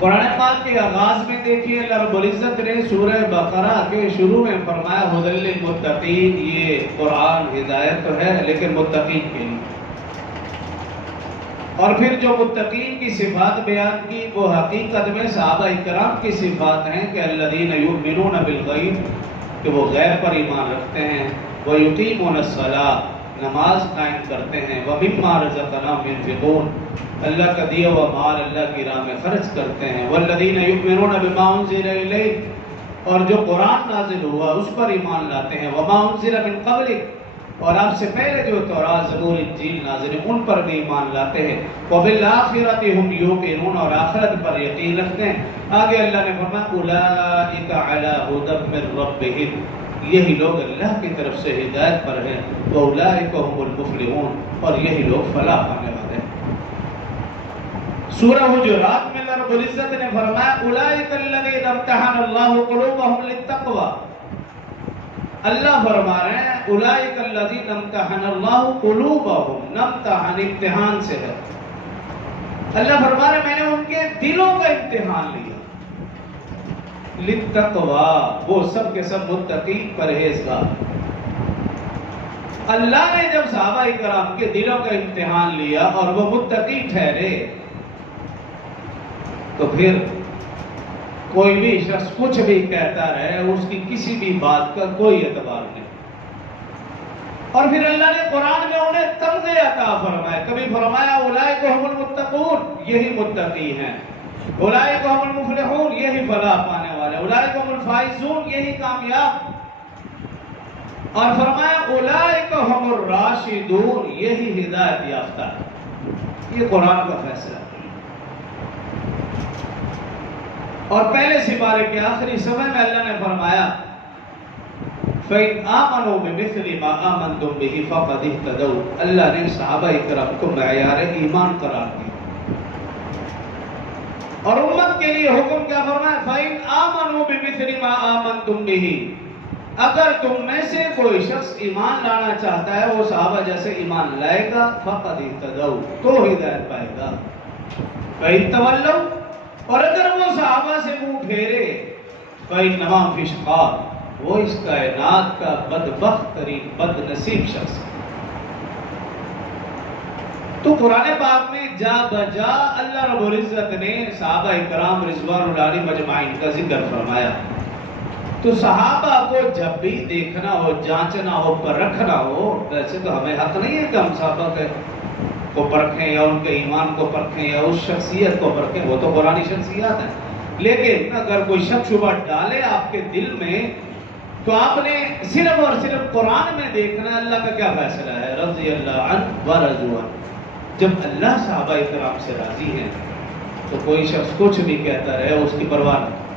قرآن پاک کے آغاز میں دیکھیے اللہ رب العزت نے سورہ بقرہ کے شروع میں فرمایا ھدی للمتقین، یہ قرآن ہدایت تو ہے لیکن متقین کے لیے۔ اور پھر جو متقین کی صفات بیان کی وہ حقیقت میں صحابہ اکرام کی صفات ہیں کہ الذین یؤمنون بالغیب، کہ وہ غیب پر ایمان رکھتے ہیں، ویقیمون الصلاۃ، نماز قائم کرتے ہیں، ومما رزقناہم ينفقون، اللہ کا دیا ہوا مال اللہ کی راہ میں خرچ کرتے ہیں، والذین یؤمنون بما انزل الیک، اور جو قرآن نازل ہوا اس پر ایمان لاتے ہیں، وما انزل من قبلک، اور آپ سے پہلے جو تورات زبور انجیل نازل ہیں ان پر بھی ایمان لاتے ہیں، وبالآخرۃ ھم یوقنون، اور آخرت پر یقین رکھتے ہیں۔ آگے اللہ نے فرمایا اولئک علی ھدی من ربہم، یہی لوگ اللہ کی طرف سے ہدایت پر ہیں، واولئک ھم المفلحون، اور یہی لوگ فلاح پانے والے ہیں۔ سورہ حجرات میں اللہ رب العزت نے فرمایا اولئک الذین امتحن اللہ قلوبہم للتقوی، اللہ فرما رہے ہیں اولئک الذین امتحن اللہ قلوبہم، نمتحن امتحان سے ہے، اللہ فرما رہے ہیں میں نے ان کے دلوں کا امتحان لیا، للتقوی، وہ سب کے سب متقی پرہیزگار۔ اللہ نے جب صحابہ کرام کے دلوں کا امتحان لیا اور وہ متقی ٹھہرے تو پھر کوئی بھی شخص کچھ بھی کہتا رہے اس کی کسی بھی بات کا کوئی اعتبار نہیں۔ اور پھر اللہ نے قرآن میں انہیں تمغے عطا فرمائے، کبھی فرمایا اولئک ھم المتقون، یہی متقی ہیں، اولئک ھم المفلحون، یہی فلاح پانے والے، اولئک ھم الفائزون، یہی کامیاب، اور فرمایا اولئک ھم الراشدون، یہی ہدایت یافتہ ہے۔ یہ قرآن کا فیصلہ ہے۔ اور پہلے سپارے کے آخری صفحے میں اللہ نے فرمایا فَإِنْ آمَنُوا بِمِثْلِ مَا آمَنْتُمْ بِهِ فَقَدِ اهْتَدَوْا، اللہ نے صحابہ اکرام کو معیار ایمان قرار دیا۔ اور امت کے لیے حکم کیا فرمایا فَإِنْ آمَنُوا بِمِثْلِ مَا آمَنْتُمْ بِهِ، اگر تم میں سے کوئی شخص ایمان لانا چاہتا ہے وہ صحابہ جیسے ایمان لائے گا، فَقَدِ اهْتَدَوْا، تو ہدایت پائے گا۔ فَإِنْ تَوَلَّوْا، اور اگر وہ صحابہ سے منہ پھیرے، فَإِنَّمَا هُمْ فِي شِقَاقٍ، وہ اس کائنات کا بدبخت ترین بد نصیب شخص ہے۔ تو قرآن پاک میں جا بجا اللہ رب العزت نے صحابہ اکرام رضوان اللہ علیہم اجمعین کا ذکر فرمایا۔ تو صحابہ کو جب بھی دیکھنا ہو، جانچنا ہو، پرکھنا ہو، ویسے تو ہمیں حق نہیں ہے کہ ہم صحابہ کو پرکھیں یا ان کے ایمان کو پرکھیں یا اس شخصیت کو پرکھیں، وہ تو قرآنی شخصیات ہیں، لیکن اگر کوئی شک شبہ ڈالے آپ کے دل میں تو آپ نے صرف اور صرف قرآن میں دیکھنا اللہ کا کیا فیصلہ ہے، رضی اللہ عنہ ورضوا عنہ۔ جب اللہ صحابہ کرام سے راضی ہیں تو کوئی شخص کچھ بھی کہتا رہے اس کی پرواہ نہیں۔